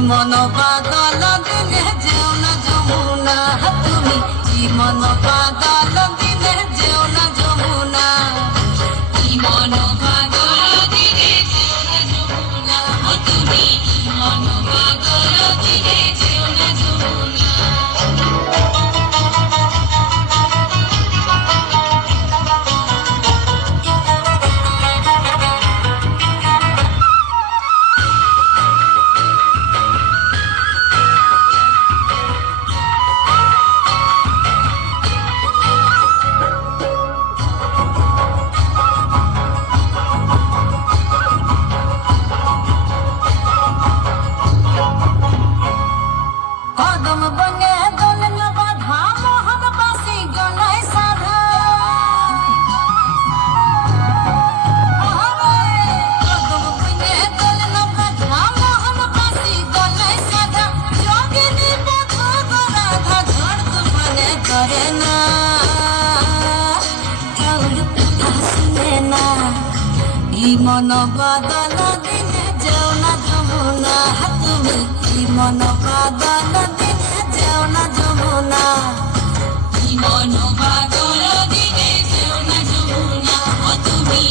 মন পাগল দিনে যেও না যমুনা তুমি মন পাগল দিনে যেও না যমুনা মন পাগল দিনে যেও না যমুনা তুমি মন পাগল দিনে যেও না যমুনা কদম বনে দোলন বাধা মোহন বাসি গলায় সাধা কদম বনে দোলন বাধা মোহন বাসি গলায় সাধা যোগিনী পথ রাধা ঝড় তুফানে করে না কাউর কথা শুনে না মন বাদল দিনে যেও না যমুনা তুমি মন বাদল দিনে যেও না যমুনা মন বাদল দিনে যেও না যমুনা তুমি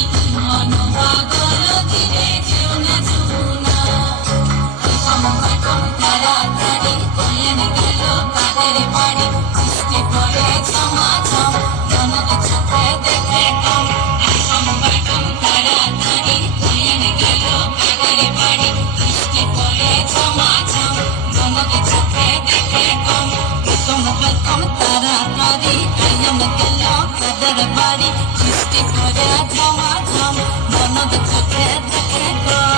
মন বাদল দিনে যেও না যমুনা সমকম তাড়াতাড়ি কয়েন গেল কাদের বাড়ি বৃষ্টি পড়ে ঝমাঝম জনক চোখে দেখে কম সমকম তাড়াতাড়ি কয়েন গেল কাদের বাড়ি বৃষ্টি পড়ে ঝমাঝম জনক চোখে দেখে কম সমকম তাড়াতাড়ি কয়েন গেল কাদের বাড়ি বৃষ্টি পড়ে ঝমাঝম জনক চোখে দেখে কম